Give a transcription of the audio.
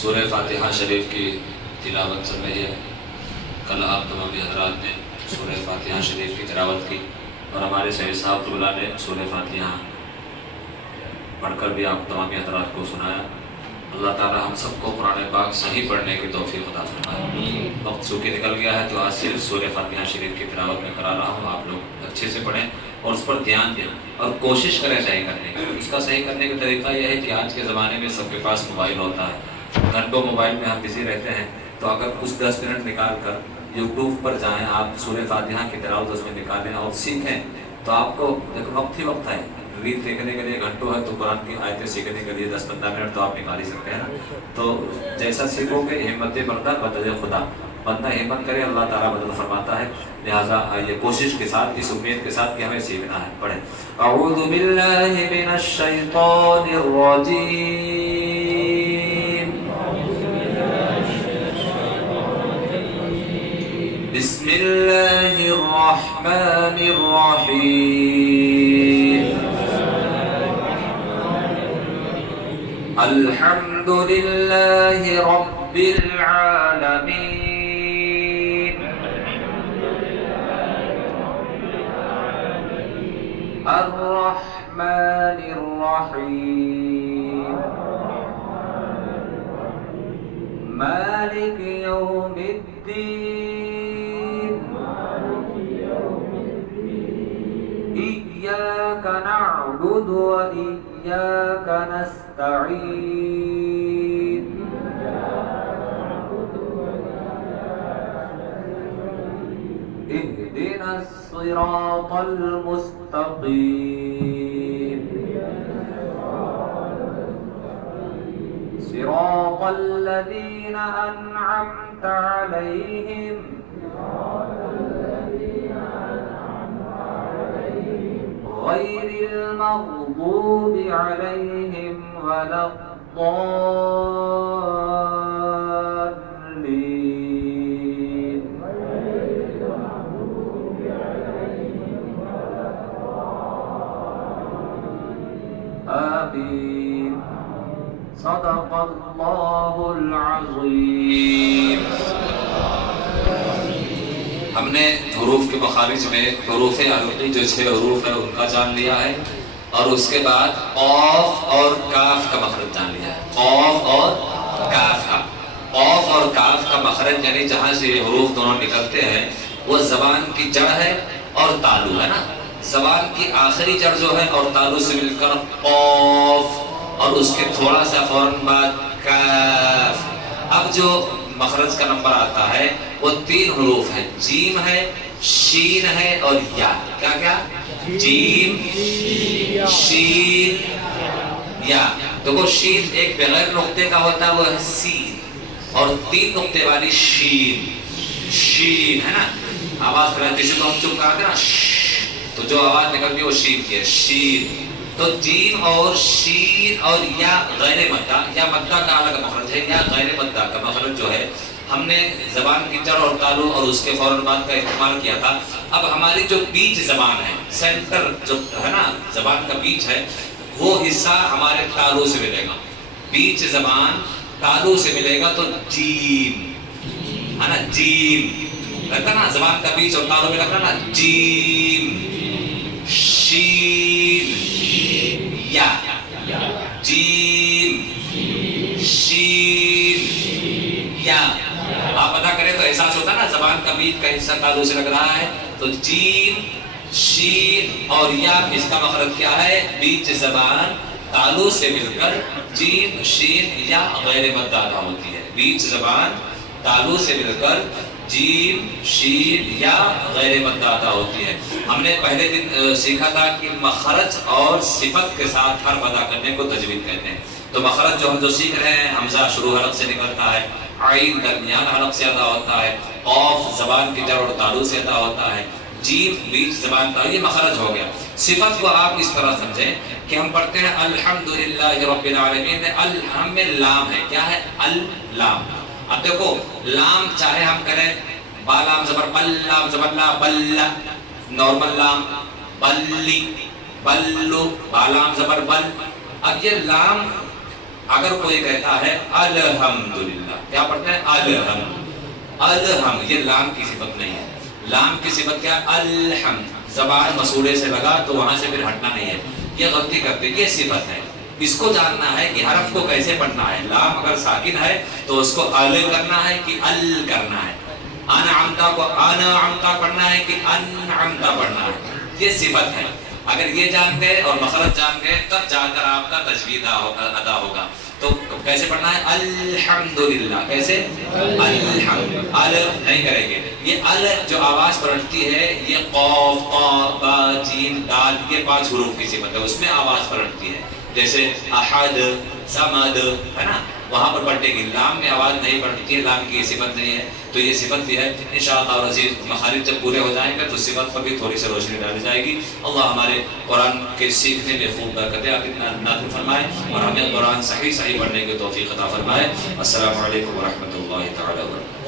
سورہ فاتحہ شریف کی تلاوت چل رہی ہے۔ کل آپ تمام حضرات نے سورہ فاتحہ شریف کی تلاوت کی اور ہمارے سید صاحب طلباء نے سورہ فاتحہ پڑھ کر بھی آپ تمام حضرات کو سنایا۔ اللہ تعالی ہم سب کو قرآن پاک صحیح پڑھنے کی توفیق عطا فرمائے۔ وقت چونکہ نکل گیا ہے تو آج صرف سورہ فاتحہ شریف کی تلاوت میں کرا رہا ہوں، آپ لوگ اچھے سے پڑھیں اور اس پر دھیان دیں اور کوشش کریں صحیح کرنے کی۔ اس کا صحیح کرنے کا طریقہ یہ ہے کہ آج کے زمانے میں سب کے پاس موبائل ہوتا ہے، گھنٹوں موبائل میں ہم بزی رہتے ہیں، تو اگر کچھ 10 منٹ نکال کر یوٹیوب پر جائیں، آپ سورہ فاتحہ کی تلاوت اس میں نکالیں اور سیکھیں، تو آپ کو ایک وقت ہی وقت ہے۔ ریل دیکھنے کے لیے گھنٹوں ہے تو قرآن کی آیتیں سیکھنے کے لیے 10-15 منٹ تو آپ نکال ہی سکتے ہیں نا۔ تو جیسا سیکھو گے ہمت بردہ بدل خدا، بندہ ہمت کرے اللہ تعالیٰ بدل فرماتا ہے۔ لہٰذا یہ کوشش کے ساتھ، اس امید کے ساتھ کہ ہمیں سیکھنا ہے، پڑھیں۔ اعوذ باللہ من الشیطان الرجیم، بسم اللہ الرحمن الرحیم، الحمد للہ رب العالمین، الرحمن الرحیم، مالک یوم الدین، إياك نعبد وإياك نستعين، اهدنا الصراط المستقيم، صراط الذين أنعمت عليهم غير المغضوب عليهم ولا الضالين، آمين، صدق الله العظيم۔ ہم نے حروف کے مخارج میں حروف علقی جو 6 حروف ہے ان کا جان لیا ہے، اور اس کے بعد قاف اور کاف کا مخرج جان لیا ہے۔ قاف اور کاف کا مخرج یعنی جہاں سے یہ حروف دونوں نکلتے ہیں وہ زبان کی جڑ ہے اور تالو ہے نا۔ زبان کی آخری جڑ جو ہے اور تالو سے مل کر قاف، اور اس کے تھوڑا سا فوراً بعد کاف۔ اب جو مخرج کا نمبر آتا ہے وہ 3 حروف ہیں، جیم ہے، شین ہے اور یا۔ کیا کیا؟ جیم، شین، یا۔ دیکھو شین ایک بغیر نقطے کا ہوتا ہے وہ ہے سین، اور 3 نقطے والی شین، شین ہے نا۔ آواز کرا جسے تو ہم چپ کراتے ہیں نا، تو جو آواز نکلتی ہے وہ شین کی ہے، شین۔ تو جیم اور شین اور یا غیر مدہ، یا مدہ کا الگ مخرج ہے، یا غیر مدہ کا مخرج جو ہے ہم نے زبان کی جڑ اور تالو اور اس کے فوراً بعد کا استعمال کیا تھا۔ اب ہماری جو بیچ زبان ہے، سینٹر جو ہے نا زبان کا بیچ ہے، وہ حصہ ہمارے تالو سے ملے گا۔ بیچ زبان تالو سے ملے گا تو جیم ہے نا، جیم لگتا نا، زبان کا بیچ اور تالو میں لگتا نا، جیم، شین، یا، جیم، شین، یا۔ آپ پتہ کریں تو احساس ہوتا ہے نا زبان کا بیچ کا حصہ تالو سے لگ رہا ہے، تو جیم، شین اور یا، اس کا مخرج کیا ہے؟ بیچ زبان تالو سے مل کر جیم، شین یا غیر مدہ ادا ہوتی ہے۔ بیچ زبان تالو سے مل کر جیم، شین یا غیر مدہ ادا ہوتی ہے۔ ہم نے پہلے دن سیکھا تھا کہ مخرج اور صفت کے ساتھ حرف ادا کرنے کو تجوید کہتے ہیں۔ تو مخرج جو ہم سیکھ رہے ہیں، حمزہ شروع حلق سے نکلتا ہے، عین درمیان حلق سے ادا ہوتا ہے، قاف زبان کی جڑ اور تالو سے ادا ہوتا ہے، جیم بیچ زبان کا، یہ مخرج ہو گیا۔ صفت کو آپ اس طرح سمجھیں کہ ہم پڑھتے ہیں الحمدللہ رب العالمین، الحم میں لام ہے، کیا ہے؟ اللام۔ اب دیکھو لام چاہے ہم کریں با لام زبر بل، لام زبر لا بل، نارمل لام بلی، بلو، با لام زبر بل۔ اب یہ لام اگر کوئی کہتا ہے الحمدللہ، کیا پڑھتا ہے؟ الحم، یہ لام کی صفت نہیں ہے. لام کی صفت کیا؟ الحمد. زبان مسوڑے سے لگا تو وہاں سے پھر ہٹنا نہیں ہے، یہ غلطی کرتے، یہ صفت ہے. اس کو جاننا ہے کہ حرف کو کیسے پڑھنا ہے. لام اگر ساکن ہے تو اس کو ال کرنا ہے کہ ال کرنا ہے. انعمتا کو انعمتا پڑھنا ہے کہ انعمتا پڑھنا ہے، یہ صفت ہے. اگر یہ جان گئے اور مخرج جان گئے تب جا کر آپ کا تجوید ادا ہوگا. تو کیسے پڑھنا ہے؟ الحمدللہ. کیسے؟ الحمد. ال نہیں کریں گے. یہ ال جو آواز پلٹتی ہے یہ قاف، قاف، با، جیم، دال، یہ 5 حروف کی صفت ہے، اس میں آواز پلٹتی ہے. جیسے احد، سمد، ہے نا، وہاں پر پلٹے گی. لام میں آواز نہیں پلٹتی ہے، لام کی یہ صفت نہیں ہے. تو یہ صفت بھی ہے. انشاءاللہ عزیز مخارج جب پورے ہو جائیں گے تو صفت پر بھی تھوڑی سی روشنی ڈالی جائے گی. اللہ ہمارے قرآن کے سیکھنے میں خوب برکتیں نازل فرمائے اور ہمیں قرآن صحیح پڑھنے کی توفیق عطا فرمائے. السلام علیکم ورحمۃ اللہ تعالی وبرکاتہ.